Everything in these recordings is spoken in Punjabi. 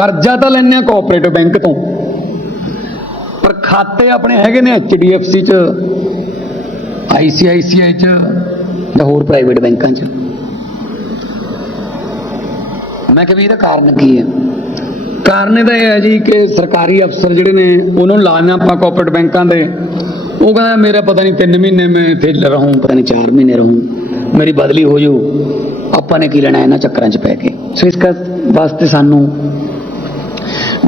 ਕਰਜ਼ਾ ਤਾਂ ਲੈਣੇ ਆ ਕੋਆਪਰੇਟਿਵ ਬੈਂਕ ਤੋਂ। ਪਰ ਖਾਤੇ ਆਪਣੇ ਹੈਗੇ ਨੇ HDFC ਚ, ICICI ਚ ਜਾਂ ਹੋਰ ਪ੍ਰਾਈਵੇਟ ਬੈਂਕਾਂ ਚ। ਮੈਂ ਕਿਹਾ ਵੀ ਇਹਦਾ ਕਾਰਨ ਕੀ ਹੈ? ਕਾਰਨ ਇਹਦਾ ਇਹ ਹੈ ਜੀ ਕਿ ਸਰਕਾਰੀ ਅਫਸਰ ਜਿਹੜੇ ਨੇ, ਉਹਨਾਂ ਨੂੰ ਲਾਣਾ ਆਪਾਂ ਕੋਆਪਰੇਟ ਬੈਂਕਾਂ ਦੇ। ਉਹ ਕਹਿੰਦਾ ਮੇਰਾ ਪਤਾ ਨਹੀਂ 3 ਮਹੀਨੇ ਮੈਂ ਇੱਥੇ ਰਹੂੰ, ਪਤਾ ਨਹੀਂ 4 ਮਹੀਨੇ ਰਹੂੰ। ਮੇਰੀ ਬਦਲੀ ਹੋ ਜੂ। ਆਪਾਂ ਨੇ ਕੀ ਲੈਣਾ ਇਹਨਾਂ ਚੱਕਰਾਂ 'ਚ ਪੈ ਕੇ? ਸੋ ਇਸ ਕਰ ਵਾਸਤੇ ਸਾਨੂੰ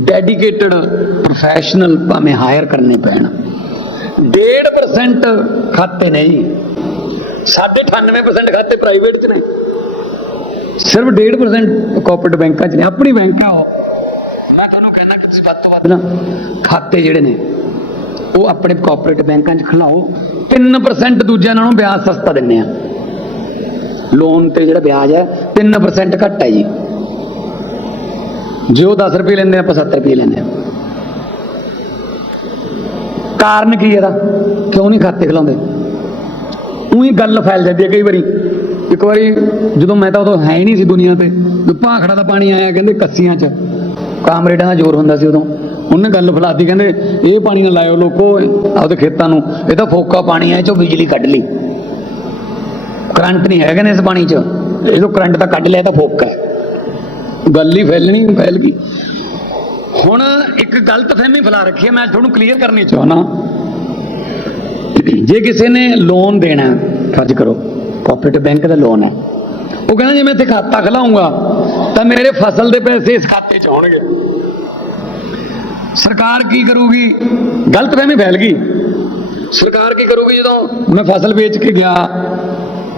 ਡੈਡੀਕੇਟਡ ਪ੍ਰੋਫੈਸ਼ਨਲ ਭਾਵੇਂ ਹਾਇਰ ਕਰਨੇ ਪੈਣ। 1.5% ਖਾਤੇ ਨੇ ਜੀ ਸਾਡੇ 98% ਖਾਤੇ ਪ੍ਰਾਈਵੇਟ 'ਚ ਨੇ। ਸਿਰਫ 1.5% ਕਾਰਪੋਰੇਟ ਬੈਂਕਾਂ 'ਚ ਨੇ। ਆਪਣੀ ਬੈਂਕ ਆ ਉਹ। ਮੈਂ ਤੁਹਾਨੂੰ ਕਹਿੰਦਾ ਕਿ ਤੁਸੀਂ ਵੱਧ ਤੋਂ ਵੱਧ ਨਾ ਖਾਤੇ ਜਿਹੜੇ ਨੇ, ਉਹ ਆਪਣੇ ਕਾਰਪੋਰੇਟ ਬੈਂਕਾਂ 'ਚ ਖਲਾਓ। 3% ਦੂਜਿਆਂ ਨਾਲੋਂ ਵਿਆਜ ਸਸਤਾ ਦਿੰਨੇ ਆ। ਲੋਨ ਤੇ ਜਿਹੜਾ ਵਿਆਜ ਹੈ 3% ਘੱਟ ਹੈ ਜੀ। ਜੇ ਉਹ 10 ਰੁਪਏ ਲੈਂਦੇ ਆਪਾਂ 70 ਰੁਪਏ ਲੈਂਦੇ ਆ। ਕਾਰਨ ਕੀ ਇਹਦਾ? ਕਿਉਂ ਨਹੀਂ ਖਾਤੇ ਖਲਾਉਂਦੇ? ਉਹੀ ਗੱਲ ਫੈਲ ਜਾਂਦੀ ਹੈ ਕਈ ਵਾਰੀ। ਇੱਕ ਵਾਰੀ ਜਦੋਂ ਮੈਂ ਤਾਂ ਉਦੋਂ ਹੈ ਹੀ ਨਹੀਂ ਸੀ ਦੁਨੀਆ ਤੇ ਵੀ ਭਾਖੜਾ ਦਾ ਪਾਣੀ ਆਇਆ, ਕਹਿੰਦੇ ਕੱਸੀਆਂ 'ਚ। ਕਾਮਰੇਡਾਂ ਦਾ ਜ਼ੋਰ ਹੁੰਦਾ ਸੀ ਉਦੋਂ। ਉਹਨੇ ਗੱਲ ਫਲਾਤੀ, ਕਹਿੰਦੇ ਇਹ ਪਾਣੀ ਨਾ ਲਾਇਓ ਲੋਕੋ, ਆਪਦੇ ਖੇਤਾਂ ਨੂੰ। ਇਹ ਤਾਂ ਫੋਕਾ ਪਾਣੀ ਹੈ ਚੋਂ ਬਿਜਲੀ ਕੱਢ ਲਈ। ਕਰੰਟ ਨਹੀਂ ਹੈਗਾ ਨੇ ਇਸ ਪਾਣੀ 'ਚ। ਇਹ ਤੋਂ ਕਰੰਟ ਤਾਂ ਕੱਢ ਲਿਆ ਤਾਂ ਫੋਕਾ ਹੈ। ਗੱਲ ਹੀ ਫੈਲਣੀ, ਫੈਲ ਗਈ। ਹੁਣ ਇੱਕ ਗਲਤ ਫਹਿਮੀ ਫੈਲਾ ਰੱਖੀ ਹੈ, ਮੈਂ ਤੁਹਾਨੂੰ ਕਲੀਅਰ ਕਰਨੀ ਚਾਹਣਾ ਜੇ ਕਿਸੇ ਨੇ ਲੋਨ ਦੇਣਾ ਫਰਜ਼ ਕਰੋ ਕੋਆਪਰੇਟਿਵ ਬੈਂਕ ਦਾ ਲੋਨ ਹੈ। ਉਹ ਕਹਿੰਦਾ, ਜੇ ਮੈਂ ਇੱਥੇ ਖਾਤਾ ਖਲਾਉਂਗਾ ਤਾਂ ਮੇਰੇ ਫਸਲ ਦੇ ਪੈਸੇ ਇਸ ਖਾਤੇ 'ਚ ਹੋਣਗੇ ਸਰਕਾਰ ਕੀ ਕਰੂਗੀ? ਗਲਤ ਫਹਿਮੀ ਫੈਲ ਗਈ। ਸਰਕਾਰ ਕੀ ਕਰੂਗੀ ਜਦੋਂ ਮੈਂ ਫਸਲ ਵੇਚ ਕੇ ਗਿਆ,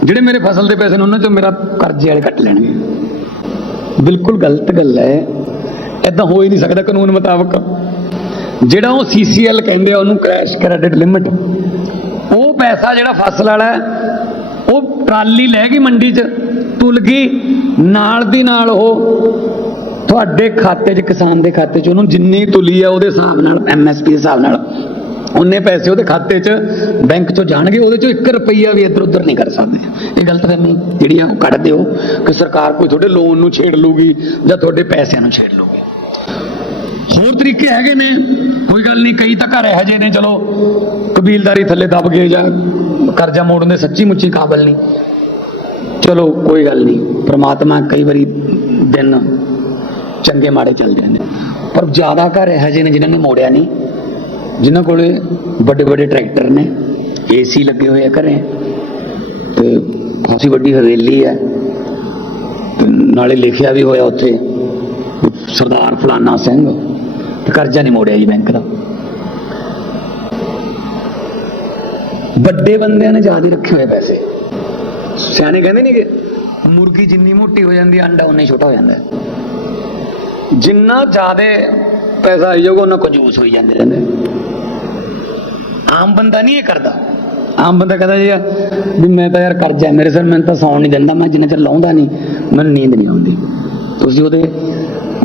ਜਿਹੜੇ ਮੇਰੇ ਫਸਲ ਦੇ ਪੈਸੇ ਨੇ, ਉਹਨਾਂ 'ਚੋਂ ਮੇਰਾ ਕਰਜ਼ੇ ਵਾਲੇ ਕੱਟ ਲੈਣਗੇ। ਬਿਲਕੁਲ ਗਲਤ ਗੱਲ ਹੈ। ਐਦਾਂ ਹੋ ਹੀ ਨਹੀਂ ਸਕਦਾ ਕਾਨੂੰਨ ਮੁਤਾਬਕ। ਜਿਹੜਾ ਉਹ ਸੀਸੀਐਲ ਕਹਿੰਦੇ ਆ, ਉਹਨੂੰ ਕ੍ਰੈਸ਼ ਕ੍ਰੈਡਿਟ ਲਿਮਿਟ ਉਹ ਪੈਸਾ ਜਿਹੜਾ ਫਸਲ ਵਾਲਾ ਉਹ ਟਰਾਲੀ ਲੈ ਗਈ ਮੰਡੀ 'ਚ, ਤੁਲ ਗਈ, ਨਾਲ ਦੀ ਨਾਲ ਉਹ ਤੁਹਾਡੇ ਖਾਤੇ 'ਚ, ਕਿਸਾਨ ਦੇ ਖਾਤੇ 'ਚ ਉਹਨੂੰ ਜਿੰਨੀ ਤੁਲੀ ਆ ਉਹਦੇ ਹਿਸਾਬ ਨਾਲ ਐਮਐਸਪੀ ਦੇ ਹਿਸਾਬ ਨਾਲ ਉਹਨੇ ਪੈਸੇ ਉਹਦੇ ਖਾਤੇ 'ਚ, ਬੈਂਕ 'ਚੋਂ ਜਾਣਗੇ, ਉਹਦੇ 'ਚੋਂ 1 ਰੁਪਈਆ ਵੀ ਇੱਧਰ ਉੱਧਰ ਨਹੀਂ ਕਰ ਸਕਦੇ। ਇਹ ਗਲਤਫਹਿਮੀ ਜਿਹੜੀ ਆ, ਉਹ ਕੱਢ ਦਿਓ ਕਿ ਸਰਕਾਰ ਕੋਈ ਤੁਹਾਡੇ ਲੋਨ ਨੂੰ ਛੇੜ ਲੂਗੀ ਜਾਂ ਤੁਹਾਡੇ ਪੈਸਿਆਂ ਨੂੰ ਛੇੜ ਲੂਗੀ ਹੋਰ ਤਰੀਕੇ ਹੈਗੇ ਨੇ, ਕੋਈ ਗੱਲ ਨਹੀਂ, ਕਈ ਤਾਂ ਘਰ ਇਹੋ ਜਿਹੇ ਨੇ, ਚਲੋ, ਕਬੀਲਦਾਰੀ ਥੱਲੇ ਦਬ ਗਏ ਜਾਂ ਕਰਜ਼ਾ ਮੋੜਨ ਦੇ ਸੱਚੀ ਮੁੱਚੀ ਕਾਬਲ ਨਹੀਂ। ਚਲੋ, ਕੋਈ ਗੱਲ ਨਹੀਂ, ਪ੍ਰਮਾਤਮਾ ਕਈ ਵਾਰੀ ਦਿਨ ਚੰਗੇ ਮਾੜੇ ਚੱਲ ਜਾਂਦੇ ਪਰ ਜ਼ਿਆਦਾ ਘਰ ਇਹੋ ਜਿਹੇ ਨੇ ਜਿਨ੍ਹਾਂ ਨੇ ਮੋੜਿਆ ਨਹੀਂ। ਜਿਨ੍ਹਾਂ ਕੋਲੇ ਵੱਡੇ ਵੱਡੇ ਟਰੈਕਟਰ ਨੇ ਏਸੀ ਲੱਗੇ ਹੋਏ ਆ ਘਰੇ ਤੇ ਖਾਸੀ ਵੱਡੀ ਹਵੇਲੀ ਹੈ ਤੇ ਨਾਲੇ ਲਿਖਿਆ ਵੀ ਹੋਇਆ ਉੱਥੇ ਸਰਦਾਰ ਫਲਾਨਾ ਸਿੰਘ ਕਰਜ਼ਾ ਨਹੀਂ ਮੋੜਿਆ ਜੀ ਬੈਂਕ ਦਾ। ਵੱਡੇ ਬੰਦਿਆਂ ਨੇ ਜ਼ਿਆਦਾ ਰੱਖੇ ਹੋਏ ਪੈਸੇ। ਸਿਆਣੇ ਕਹਿੰਦੇ ਨਹੀਂ ਕਿ ਮੁਰਗੀ ਜਿੰਨੀ ਮੋਟੀ ਹੋ ਜਾਂਦੀ ਹੈ, ਅੰਡਾ ਉਨਾ ਹੀ ਛੋਟਾ ਹੋ ਜਾਂਦਾ। ਜਿੰਨਾ ਜ਼ਿਆਦਾ ਪੈਸਾ ਆਈ ਜਾਊਗਾ ਉਹਨਾਂ ਕੰਜੂਸ ਹੋਈ ਜਾਂਦੇ ਰਹਿੰਦੇ। ਆਮ ਬੰਦਾ ਨਹੀਂ ਇਹ ਕਰਦਾ। ਆਮ ਬੰਦਾ ਕਹਿੰਦਾ ਜੀ ਵੀ ਮੈਂ ਤਾਂ ਯਾਰ ਕਰਜ਼ਾ ਮੇਰੇ ਸਿਰ ਮੈਨੂੰ ਤਾਂ ਸੌਣ ਨਹੀਂ ਦਿੰਦਾ ਮੈਂ ਜਿੰਨਾ ਚਿਰ ਲਾਉਂਦਾ ਨਹੀਂ ਮੈਨੂੰ ਨੀਂਦ ਨਹੀਂ ਆਉਂਦੀ। ਤੁਸੀਂ ਉਹਦੇ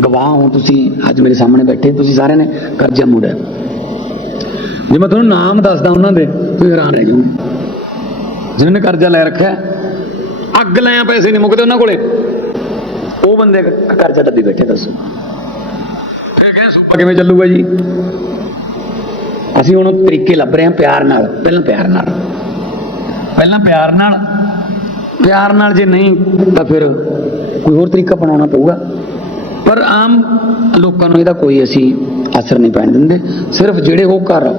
ਗਵਾਹ ਹੋ ਤੁਸੀਂ ਅੱਜ ਮੇਰੇ ਸਾਹਮਣੇ ਬੈਠੇ ਤੁਸੀਂ ਸਾਰਿਆਂ ਨੇ ਕਰਜ਼ਾ ਮੋੜਿਆ। ਜੇ ਮੈਂ ਤੁਹਾਨੂੰ ਨਾਮ ਦੱਸਦਾ ਉਹਨਾਂ ਦੇ ਤੁਸੀਂ ਹੈਰਾਨ ਰਹਿ ਜਾਓਗੇ। ਜਿਨ੍ਹਾਂ ਨੇ ਕਰਜ਼ਾ ਲੈ ਰੱਖਿਆ ਅੱਗ ਲਿਆ ਪੈਸੇ ਨਹੀਂ ਮੁੱਕਦੇ ਉਹਨਾਂ ਕੋਲੇ। ਉਹ ਬੰਦੇ ਕ- ਕਰਜ਼ਾ ਡੱਬੀ ਬੈਠੇ ਦੱਸੋ। ਸੂਬਾ ਕਿਵੇਂ ਚੱਲੂਗਾ ਜੀ? ਅਸੀਂ ਹੁਣ ਤਰੀਕੇ ਲੱਭ ਰਹੇ ਹਾਂ ਪਿਆਰ ਨਾਲ ਪਹਿਲਾਂ ਪਿਆਰ ਨਾਲ। ਪਹਿਲਾਂ ਪਿਆਰ ਨਾਲ? ਪਿਆਰ ਨਾਲ ਜੇ ਨਹੀਂ ਤਾਂ ਫਿਰ ਕੋਈ ਹੋਰ ਤਰੀਕਾ ਅਪਣਾਉਣਾ ਪਊਗਾ। ਪਰ ਆਮ ਲੋਕਾਂ ਨੂੰ ਇਹਦਾ ਕੋਈ ਅਸੀਂ ਅਸਰ ਨਹੀਂ ਪੈਣ ਦਿੰਦੇ। ਸਿਰਫ ਜਿਹੜੇ ਉਹ ਘਰ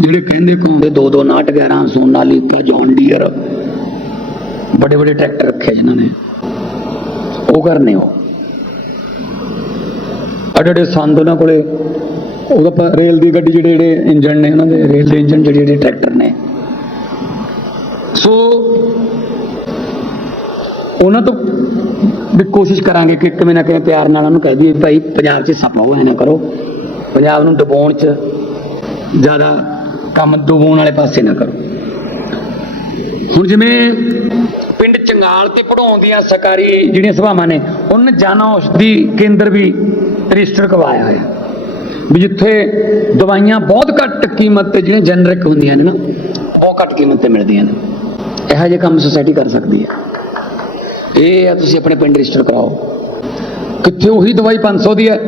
ਜਿਹੜੇ ਕਹਿੰਦੇ ਘੁੰਮਦੇ ਦੋ ਦੋ ਨਾਟ 11 ਸੋਨਾਲੀਕਾ ਜੌਨ ਡੀਅਰ ਬੜੇ ਬੜੇ ਟਰੈਕਟਰ ਰੱਖੇ ਜਿਨ੍ਹਾਂ ਨੇ। ਉਹ ਘਰ ਨੇ ਉਹ। ਅੜੇ ਅੜੇ ਸੰਦ ਉਹਨਾਂ ਕੋਲੇ ਉਹਦਾ ਪ- ਰੇਲ ਦੀ ਗੱਡੀ ਜਿਹੜੇ ਜਿਹੜੇ ਇੰਜਨ ਨੇ ਉਹਨਾਂ ਦੇ, ਰੇਲ ਦੇ ਇੰਜਨ ਜਿਹੜੇ ਜਿਹੜੇ ਟਰੈਕਟਰ ਨੇ। ਸੋ ਉਹਨਾਂ ਤੋਂ ਵੀ ਕੋਸ਼ਿਸ਼ ਕਰਾਂਗੇ ਕਿ ਕਿਵੇਂ ਨਾ ਕਿਵੇਂ ਪਿਆਰ ਨਾਲ ਉਹਨੂੰ ਕਹਿ ਦਈਏ, ਭਾਈ, ਪੰਜਾਬ 'ਚ ਸਪਾਓ ਐ ਨਾ ਕਰੋ। ਪੰਜਾਬ ਨੂੰ ਡੁਬੋਣ 'ਚ ਜ਼ਿਆਦਾ ਕੰਮ ਡੁਬੋਣ ਵਾਲੇ ਪਾਸੇ ਨਾ ਕਰੋ। ਹੁਣ ਜਿਵੇਂ ਪਿੰਡ ਚੰਗਾਲ ਤੇ ਪੜਾਉਣ ਦੀਆਂ ਸਰਕਾਰੀ ਜਿਹੜੀਆਂ ਸਭਾਵਾਂ ਨੇ, ਉਹਨਾਂ ਨੇ ਜਨ ਔਸ਼ਧੀ ਕੇਂਦਰ ਵੀ ਰਜਿਸਟਰ ਕਰਵਾਇਆ ਹੋਇਆ ਵੀ ਜਿੱਥੇ ਦਵਾਈਆਂ ਬਹੁਤ ਘੱਟ ਕੀਮਤ ਤੇ ਜਿਹੜੀਆਂ ਜੈਨਰਿਕ ਹੁੰਦੀਆਂ ਨੇ ਨਾ, ਬਹੁਤ ਘੱਟ ਕੀਮਤ ਤੇ ਮਿਲਦੀਆਂ ਨੇ। ਇਹੋ ਜਿਹੇ ਕੰਮ ਸੁਸਾਇਟੀ ਕਰ ਸਕਦੀ ਹੈ। ਇਹ ਆ ਤੁਸੀਂ ਆਪਣੇ ਪਿੰਡ ਰਜਿਸਟਰ ਕਰਾਓ। ਕਿੱਥੇ ਉਹੀ ਦਵਾਈ 500 ਦੀ ਹੈ,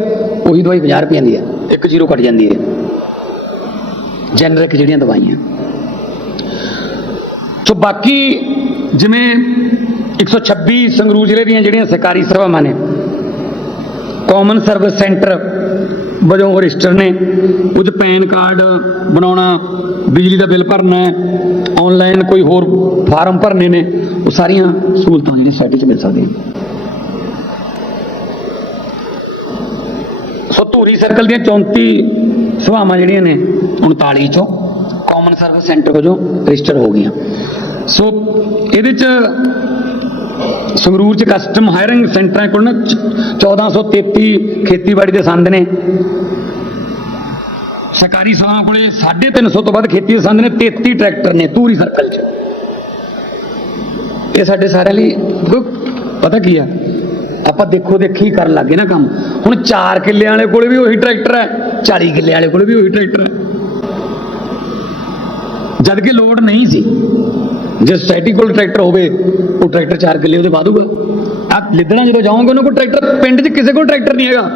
ਉਹੀ ਦਵਾਈ 50 ਰੁਪਏ ਦੀ ਹੈ। ਇੱਕ ਜ਼ੀਰੋ ਕੱਟ ਜਾਂਦੀ ਹੈ। ਜੈਨਰਿਕ ਜਿਹੜੀਆਂ ਦਵਾਈਆਂ। ਸੋ ਬਾਕੀ ਜਿਵੇਂ 126 ਸੰਗਰੂਰ ਜ਼ਿਲ੍ਹੇ ਦੀਆਂ ਜਿਹੜੀਆਂ ਸਰਕਾਰੀ ਸੇਵਾਵਾਂ ਨੇ ਕਾਮਨ ਸਰਵਿਸ ਸੈਂਟਰ ਵਜੋਂ ਰਜਿਸਟਰ ਨੇ ਕੁਝ ਪੈਨ ਕਾਰਡ ਬਣਾਉਣਾ, ਬਿਜਲੀ ਦਾ ਬਿੱਲ ਭਰਨਾ ਹੈ ਆਨਲਾਈਨ ਕੋਈ ਹੋਰ ਫਾਰਮ ਭਰਨੇ ਨੇ, ਉਹ ਸਾਰੀਆਂ ਸਹੂਲਤਾਂ ਜਿਹੜੀਆਂ ਸੋਸਾਇਟੀ 'ਚ ਮਿਲ ਸਕਦੀਆਂ ਸੋ ਧੂਰੀ ਸਰਕਲ ਦੀਆਂ 34 ਸਭਾਵਾਂ ਜਿਹੜੀਆਂ ਨੇ 39 ਚੋਂ ਕਾਮਨ ਸਰਵਿਸ ਸੈਂਟਰ ਵਜੋਂ ਰਜਿਸਟਰ ਹੋ ਗਈਆਂ। ਸੋ ਇਹਦੇ 'ਚ ਸੰਗਰੂਰ ਚ ਕਸਟਮ ਹਾਇਰਿੰਗ ਸੈਂਟਰਾਂ ਕੋਲ ਨਾ ਚ- 1433 ਖੇਤੀਬਾੜੀ ਦੇ ਸੰਦ ਨੇ। ਸਰਕਾਰੀ ਸਭਾਵਾਂ ਕੋਲੇ 350 ਤੋਂ ਵੱਧ ਖੇਤੀ ਦੇ ਸੰਦ ਨੇ 33 ਟਰੈਕਟਰ ਨੇ ਧੂਰੀ ਸਰਕਲ ਚ। ਇਹ ਸਾਡੇ ਸਾਰਿਆਂ ਲਈ ਪਤਾ ਕੀ ਆ? ਆਪਾਂ ਦੇਖੋ ਦੇਖੀ ਕਰਨ ਲੱਗੇ ਨਾ ਕੰਮ। ਹੁਣ 4 ਕਿੱਲੇ ਵਾਲੇ ਕੋਲੇ ਵੀ ਉਹੀ ਟਰੈਕਟਰ ਹੈ 40 ਕਿੱਲੇ ਵਾਲੇ ਕੋਲੇ ਵੀ ਉਹੀ ਟਰੈਕਟਰ ਹੈ। ਜਦ ਕਿ ਲੋਡ ਨਹੀਂ ਸੀ। ਜੇ ਸੋਸਾਇਟੀ ਕੋਲ ਟਰੈਕਟਰ ਹੋਵੇ, ਉਹ ਟਰੈਕਟਰ ਚਾਰ ਕਿੱਲੇ ਉਹਦੇ ਵਾਦੂਗਾ ਆ। ਲਿੱਦਣਾ ਜਦੋਂ ਜਾਓਗੇ, ਉਹਨਾਂ ਕੋਲ ਟਰੈਕਟਰ ਪਿੰਡ 'ਚ ਕਿਸੇ ਕੋਲ ਟਰੈਕਟਰ ਨਹੀਂ ਹੈਗਾ।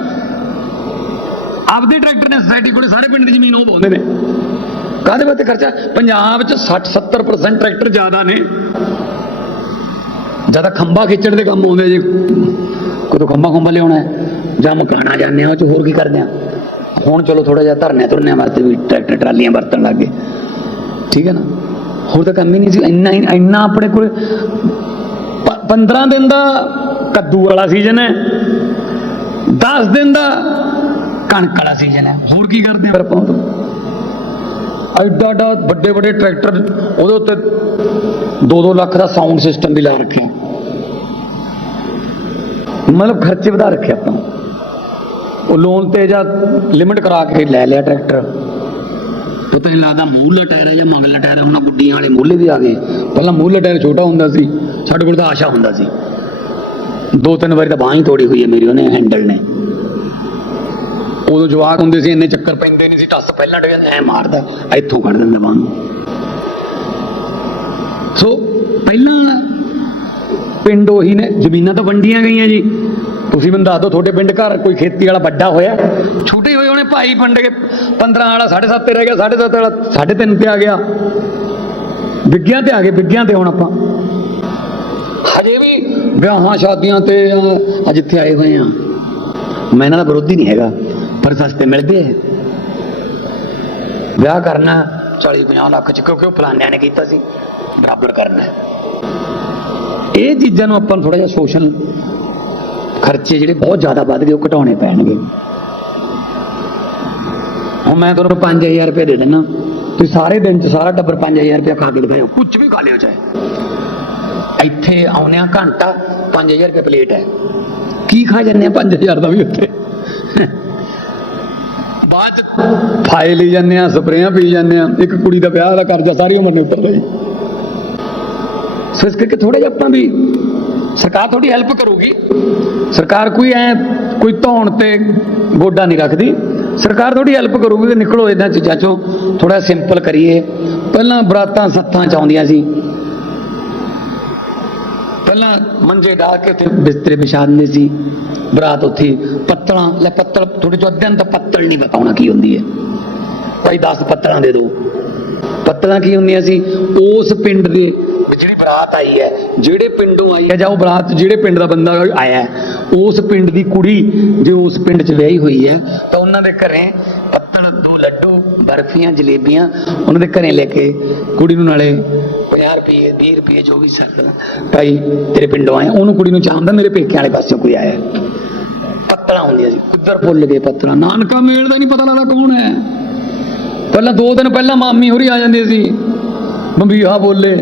ਆਪਦੇ ਟਰੈਕਟਰ ਨੇ ਸੋਸਾਇਟੀ ਕੋਲੇ ਸਾਰੇ ਪਿੰਡ ਦੀ ਜ਼ਮੀਨ ਉਹ ਪਾਉਂਦੇ ਨੇ। ਕਾਹਦੇ ਵਾਸਤੇ ਖਰਚਾ? ਪੰਜਾਬ 'ਚ 60 70% ਟਰੈਕਟਰ ਜ਼ਿਆਦਾ ਨੇ। ਜ਼ਿਆਦਾ ਖੰਭਾ ਖਿੱਚਣ ਦੇ ਕੰਮ ਆਉਂਦੇ ਜੀ। ਕਦੋਂ ਖੰਭਾ ਖੰਭਾ ਲਿਆਉਣਾ ਜਾਂ ਮਕਾਣਾ ਜਾਂਦੇ ਆ, ਉਹ 'ਚ ਹੋਰ ਕੀ ਕਰਦੇ ਆ। ਹੁਣ ਚਲੋ ਥੋੜਾ ਜਿਹਾ ਧਰਨੇ ਧੁਰਨੇ ਵਾਸਤੇ ਵੀ ਟਰੈਕਟਰ ਟਰਾਲੀਆਂ ਵਰਤਣ ਲੱਗ ਗਏ। ਠੀਕ ਹੈ ਨਾ? ਹੋਰ ਤਾਂ ਕੰਮ ਹੀ ਨਹੀਂ ਸੀ, ਇੰਨਾ ਹੀ- ਇੰਨਾ ਆਪਣੇ ਕੋਲ 15 ਦਿਨ ਦਾ ਕੱਦੂ ਵਾਲਾ ਸੀਜ਼ਨ ਹੈ। 10 ਦਿਨ ਦਾ ਕਣਕ ਵਾਲਾ ਸੀਜ਼ਨ ਹੈ। ਹੋਰ ਕੀ ਕਰਦੇ ਫਿਰ ਆਪਾਂ ਉਦੋਂ? ਐਡਾ ਐਡਾ ਵੱਡੇ ਵੱਡੇ ਟਰੈਕਟਰ, ਉਹਦੇ ਉੱਤੇ 2-2 ਲੱਖ ਦਾ ਸਾਊਂਡ ਸਿਸਟਮ ਵੀ ਲਾ ਰੱਖਿਆ। ਮਤਲਬ ਖਰਚੇ ਵਧਾ ਰੱਖੇ ਆਪਾਂ। ਉਹ ਲੋਨ ਤੇ ਜਾਂ ਲਿਮਟ ਕਰਾ ਕੇ ਲੈ ਲਿਆ ਟਰੈਕਟਰ। ਪਤਾ ਨਹੀਂ ਲੱਗਦਾ ਮੂਹਲਾ ਟਾਇਰ ਹੈ ਜਾਂ ਮਗਲਾ ਟਾਇਰ ਹੈ ਹੁਣ ਗੁੱਡੀਆਂ ਵਾਲੇ ਮੂਹਲੇ ਵੀ ਆ ਗਏ। ਪਹਿਲਾਂ ਮੂਹਲਾ ਟਾਇਰ ਛੋਟਾ ਹੁੰਦਾ ਸੀ, ਸਾਡੇ ਕੋਲ ਤਾਂ ਆਸ਼ਾ ਹੁੰਦਾ ਸੀ। ਦੋ ਤਿੰਨ ਵਾਰੀ ਤਾਂ ਬਾਂਹ ਹੀ ਤੋੜੀ ਹੋਈ ਹੈ ਮੇਰੀ, ਉਹਨੇ ਹੈਂਡਲ ਨੇ। ਉਦੋਂ ਜਵਾਕ ਹੁੰਦੇ ਸੀ, ਇੰਨੇ ਚੱਕਰ ਪੈਂਦੇ ਨਹੀਂ ਸੀ, ਟੱਸ ਪਹਿਲਾਂ ਡੇ ਐ ਮਾਰਦਾ, ਇੱਥੋਂ ਕੱਢ ਦਿੰਦਾ ਬਾਂਹ ਨੂੰ। ਸੋ ਪਹਿਲਾਂ ਪਿੰਡ ਉਹੀ ਨੇ, ਜ਼ਮੀਨਾਂ ਤਾਂ ਵੰਡੀਆਂ ਗਈਆਂ ਜੀ। ਤੁਸੀਂ ਮੈਨੂੰ ਦੱਸ ਦਿਓ, ਤੁਹਾਡੇ ਪਿੰਡ ਘਰ ਕੋਈ ਖੇਤੀ ਵਾਲਾ ਵੱਡਾ ਹੋਇਆ? ਛੋਟੇ ਹੋਏ ਉਹਨੇ ਭਾਈ ਵੰਡ ਕੇ 15 ਵਾਲਾ 7.5 ਤੇ ਰਹਿ ਗਿਆ 7.5 ਵਾਲਾ 3.5 ਤੇ ਆ ਗਿਆ। ਵਿੱਗਿਆਂ ਤੇ ਆ ਗਏ ਵਿੱਗਿਆਂ ਤੇ ਹੁਣ ਆਪਾਂ। ਹਜੇ ਵੀ ਵਿਆਹਾਂ ਸ਼ਾਦੀਆਂ ਤੇ ਆ ਜਿੱਥੇ ਆਏ ਹੋਏ ਆ ਮੈਂ ਇਹਨਾਂ ਦਾ ਵਿਰੋਧੀ ਨਹੀਂ ਹੈਗਾ ਪਰ ਸਸਤੇ ਮਿਲਦੇ ਆ। ਵਿਆਹ ਕਰਨਾ 40 50 ਲੱਖ ਚ ਕਿਉਂਕਿ ਉਹ ਫਲਾਨਿਆਂ ਨੇ ਕੀਤਾ ਸੀ ਬਰਾਬਰ ਕਰਨਾ। ਇਹ ਚੀਜ਼ਾਂ ਨੂੰ ਆਪਾਂ ਨੂੰ ਥੋੜਾ ਜਿਹਾ ਸੋਸ਼ਲ ਖਰਚੇ ਜਿਹੜੇ ਬਹੁਤ ਜ਼ਿਆਦਾ ਵੱਧ ਗਏ ਉਹ ਘਟਾਉਣੇ ਪੈਣਗੇ। ਹੁਣ ਮੈਂ ਤੁਹਾਨੂੰ 5000 ਰੁਪਏ ਦੇ ਦਿੰਦਾ। ਤੁਸੀਂ ਸਾਰੇ ਦਿਨ ਚ ਸਾਰਾ ਟੱਬਰ 5000 ਰੁਪਏ ਖਾ ਕੇ ਦਿਖਾਓ। ਕੁਝ ਵੀ ਖਾ ਲਿਓ ਚਾਹੇ। ਇੱਥੇ ਆਉਣਿਆ ਘੰਟਾ 5000 ਰੁਪਏ ਪਲੇਟ ਹੈ। ਕੀ ਖਾ ਜਾਂਦੇ ਆ 5000 ਦਾ ਵੀ ਉੱਥੇ? ਬਾਅਦ ਚ ਫਾਇਲ ਲਈ ਜਾਂਦੇ ਆ, ਸਪਰੇਆਂ ਪੀ ਜਾਂਦੇ ਆ। ਇੱਕ ਕੁੜੀ ਦਾ ਵਿਆਹ ਦਾ ਕਰਜ਼ਾ ਸਾਰੀ ਉਮਰ ਨੇ ਉੱਤਰਦਾ ਜੀ ਸੋ ਇਸ ਕਰਕੇ ਥੋੜਾ ਜਿਹਾ ਆਪਾਂ ਵੀ ਸਰਕਾਰ ਥੋੜੀ ਹੈਲਪ ਕਰੂਗੀ। ਸਰਕਾਰ ਕੋਈ ਐ, ਕੋਈ ਧੌਣ ਤੇ ਗੋਡਾ ਨਹੀਂ ਰੱਖਦੀ। ਸਰਕਾਰ ਥੋੜੀ ਹੈਲਪ ਕਰੂਗੀ ਕਿ ਨਿਕਲੋ ਇਹਨਾਂ ਚੀਜ਼ਾਂ ਚੋਂ। ਥੋੜਾ ਸਿੰਪਲ ਕਰੀਏ। ਪਹਿਲਾਂ ਬਰਾਤਾਂ ਸੱਥਾਂ ਚ ਆਉਂਦੀਆਂ ਸੀ। ਪਹਿਲਾਂ ਮੰਜੇ ਢਾ ਕੇ ਤੇ ਬਿਸਤਰੇ ਵਿਛਾ ਦਿੰਦੇ ਸੀ। ਬਰਾਤ ਉੱਥੇ ਪੱਤਲਾਂ, ਲੈ ਪੱਤਲ ਥੋੜੇ ਜਿਹਾ ਅੱਧਿਆਂ ਤਾਂ ਪੱਤਲ ਨਹੀਂ ਬਤਾਉਣਾ ਕੀ ਹੁੰਦੀ ਹੈ। ਭਾਈ 10 ਪੱਤਲਾਂ ਦੇ ਦਿਓ ਪੱਤਲਾਂ ਕੀ ਹੁੰਦੀਆਂ ਸੀ? ਉਸ ਪਿੰਡ ਦੇ ਜਿਹੜੀ ਬਰਾਤ ਆਈ ਹੈ, ਜਿਹੜੇ ਪਿੰਡੋਂ ਆਈ ਹੈ ਜਾਂ ਉਹ ਬਰਾਤ ਜਿਹੜੇ ਪਿੰਡ ਦਾ ਬੰਦਾ ਆਇਆ ਉਸ ਪਿੰਡ ਦੀ ਕੁੜੀ ਜੇ ਉਸ ਪਿੰਡ 'ਚ ਵਿਆਹੀ ਹੋਈ ਹੈ, ਤਾਂ ਉਹਨਾਂ ਦੇ ਘਰੇ ਪੱਤਲ, ਦੋ ਲੱਡੂ, ਬਰਫੀਆਂ, ਜਲੇਬੀਆਂ ਉਹਨਾਂ ਦੇ ਘਰੇ ਲੈ ਕੇ ਕੁੜੀ ਨੂੰ ਨਾਲੇ 50 ਰੁਪਏ 20 ਰੁਪਏ ਜੋ ਵੀ ਸਕਦਾ ਭਾਈ ਤੇਰੇ ਪਿੰਡੋਂ ਆਇਆ ਉਹਨੂੰ ਕੁੜੀ ਨੂੰ ਚਾਹੁੰਦਾ ਮੇਰੇ ਪੇਕੇ ਵਾਲੇ ਪਾਸਿਓਂ ਕੋਈ ਆਇਆ। ਹੈ। ਪੱਤਲਾਂ ਹੁੰਦੀਆਂ ਸੀ ਕਿੱਧਰ ਭੁੱਲ ਗਏ ਪੱਤਲਾਂ। ਨਾਨਕਾ ਮੇਲ ਦਾ ਨਹੀਂ ਪਤਾ ਲੱਗਦਾ ਕੌਣ ਹੈ। ਪਹਿਲਾਂ ਦੋ ਦਿਨ ਪਹਿਲਾਂ ਮਾਮੀ ਹੋਰੀ ਆ ਜਾਂਦੇ ਸੀ। ਬੰਬੀਹਾ ਬੋਲੇ।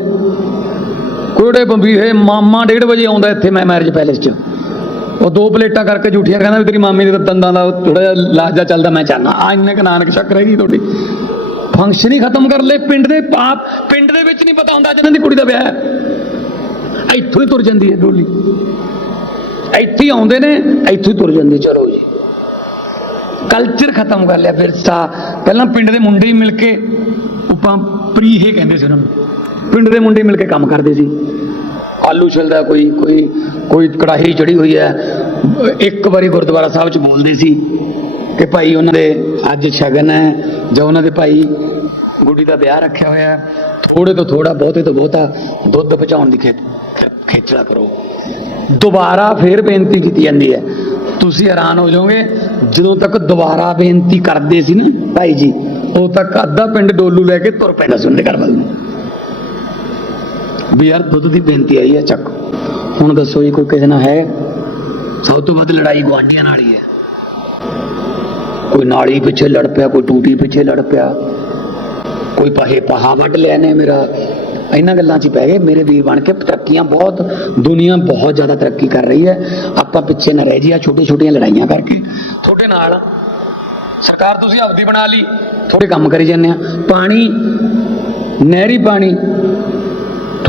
ਕੋੜੇ ਬੰਬੀਹੇ, ਮਾਮਾ 1:30 ਵਜੇ ਆਉਂਦਾ ਇੱਥੇ ਮੈਂ ਮੈਰਿਜ ਪੈਲੇਸ 'ਚ। ਉਹ ਦੋ ਪਲੇਟਾਂ ਕਰਕੇ ਝੂਠੀਆਂ ਕਹਿੰਦਾ ਵੀ ਤੇਰੀ ਮਾਮੀ ਦੇ ਦੰਦਾਂ ਦਾ ਥੋੜਾ ਜਿਹਾ ਲਾਜਾ ਚੱਲਦਾ, ਮੈਂ ਚਾਹਨਾ ਆ ਇੰਨੇ ਕ ਨਾਨਕ ਸ਼ੱਕ ਰਹਿ ਗਈ ਤੁਹਾਡੀ। ਫੰਕਸ਼ਨ ਹੀ ਖਤਮ ਕਰ ਲਏ, ਪਿੰਡ ਦੇ ਪਾਪ ਪਿੰਡ ਦੇ ਵਿੱਚ ਨਹੀਂ ਪਤਾ ਹੁੰਦਾ ਜਦੋਂ ਦੀ ਕੁੜੀ ਦਾ ਵਿਆਹ ਹੈ। ਇੱਥੋਂ ਹੀ ਤੁਰ ਜਾਂਦੀ ਹੈ ਡੋਲੀ। ਇੱਥੇ ਆਉਂਦੇ ਨੇ, ਇੱਥੋਂ ਹੀ ਤੁਰ ਜਾਂਦੀ ਚਲੋ ਜੀ। ਕਲਚਰ ਖਤਮ ਕਰ ਲਿਆ ਫਿਰ ਸਾ ਪਹਿਲਾਂ ਪਿੰਡ ਦੇ ਮੁੰਡੇ ਹੀ ਮਿਲ ਕੇ ਉਪਾਂ ਪ੍ਰੀਹੇ ਕਹਿੰਦੇ ਸੀ ਉਹਨਾਂ ਨੂੰ। ਪਿੰਡ ਦੇ ਮੁੰਡੇ ਮਿਲ ਕੇ ਕੰਮ ਕਰਦੇ ਸੀ। ਆਲੂ ਛਿਲਦਾ ਕੋਈ ਕੋਈ ਕੋਈ ਕੜਾਹੀ ਚੜੀ ਹੋਈ ਹੈ। ਇੱਕ ਵਾਰੀ ਗੁਰਦੁਆਰਾ ਸਾਹਿਬ ਚ ਬੋਲਦੇ ਸੀ ਕਿ ਭਾਈ ਉਹਨਾਂ ਦੇ ਅੱਜ ਸ਼ਗਨ ਹੈ, ਜਾਂ ਉਹਨਾਂ ਦੇ ਭਾਈ ਗੁੱਡੀ ਦਾ ਵਿਆਹ ਰੱਖਿਆ ਹੋਇਆ ਹੈ। ਥੋੜੇ ਤੋਂ ਥੋੜਾ ਬਹੁਤੇ ਤੋਂ ਬਹੁਤਾ ਦੁੱਧ ਪਹੁੰਚਾਉਣ ਦੀ ਖੇ- ਖੇਚਲਾ ਕਰੋ। ਦੁਬਾਰਾ ਫੇਰ ਬੇਨਤੀ ਕੀਤੀ ਜਾਂਦੀ ਹੈ। ਤੁਸੀਂ ਹੈਰਾਨ ਹੋ ਜਾਓਗੇ, ਜਦੋਂ ਤੱਕ ਦੁਬਾਰਾ ਬੇਨਤੀ ਕਰਦੇ ਸੀ ਨਾ ਭਾਈ ਜੀ, ਉਦੋਂ ਤੱਕ ਅੱਧਾ ਪਿੰਡ ਡੋਲੂ ਲੈ ਕੇ ਤੁਰ ਪੈਂਦਾ ਸੀ ਉਹਨਾਂ ਦੇ ਘਰ ਵੱਲ ਨੂੰ। ਵੀ ਯਾਰ ਦੁੱਧ ਦੀ ਬੇਨਤੀ ਆਈ ਹੈ ਚੱਕ। ਹੁਣ ਦੱਸੋ ਜੀ, ਕੋਈ ਕਿਸੇ ਨਾਲ ਹੈ? ਸਭ ਤੋਂ ਵੱਧ ਲੜਾਈ ਗੁਆਂਢੀਆਂ ਨਾਲ ਹੀ ਹੈ। ਕੋਈ ਨਾਲੀ ਪਿੱਛੇ ਲੜ ਪਿਆ, ਕੋਈ ਟੂਟੀ ਪਿੱਛੇ ਲੜ ਪਿਆ। ਕੋਈ ਪਾਹੇ ਪਹਾ ਵੱਢ ਲਿਆ ਨੇ ਮੇਰਾ। ਇਹਨਾਂ ਗੱਲਾਂ 'ਚ ਪੈ ਗਏ। ਮੇਰੇ ਵੀਰ ਬਣ ਕੇ ਤਰੱਕੀਆਂ ਬਹੁਤ, ਦੁਨੀਆ ਬਹੁਤ ਜ਼ਿਆਦਾ ਤਰੱਕੀ ਕਰ ਰਹੀ ਹੈ। ਆਪਾਂ ਪਿੱਛੇ ਨਾ ਰਹਿ ਜੀ ਆ ਛੋਟੇ ਛੋਟੀਆਂ ਲੜਾਈਆਂ ਕਰਕੇ। ਤੁਹਾਡੇ ਨਾਲ ਸਰਕਾਰ ਤੁਸੀਂ ਆਪਦੀ ਬਣਾ ਲਈ। ਥੋੜੇ ਕੰਮ ਕਰੀ ਜਾਂਦੇ ਆ। ਪਾਣੀ, ਨਹਿਰੀ ਪਾਣੀ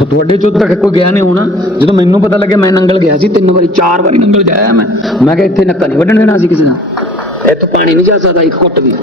ਤੁਹਾਡੇ ਚੋਂ ਤੱਕ ਕੋਈ ਗਿਆ ਨਹੀਂ ਹੋਣਾ। ਜਦੋਂ ਮੈਨੂੰ ਪਤਾ ਲੱਗਿਆ ਮੈਂ ਨੰਗਲ ਗਿਆ ਸੀ, ਤਿੰਨ ਵਾਰੀ, ਚਾਰ ਵਾਰੀ ਨੰਗਲ ਜਾਇਆ ਮੈਂ। ਮੈਂ ਕਿਹਾ ਇੱਥੇ ਨੱਕਾ ਨਹੀਂ ਵੱਢਣ ਦੇਣਾ ਸੀ ਕਿਸੇ ਨਾਲ। ਇੱਥੋਂ ਪਾਣੀ ਨਹੀਂ ਜਾ ਸਕਦਾ, ਇੱਕ ਘੁੱਟ ਵੀ।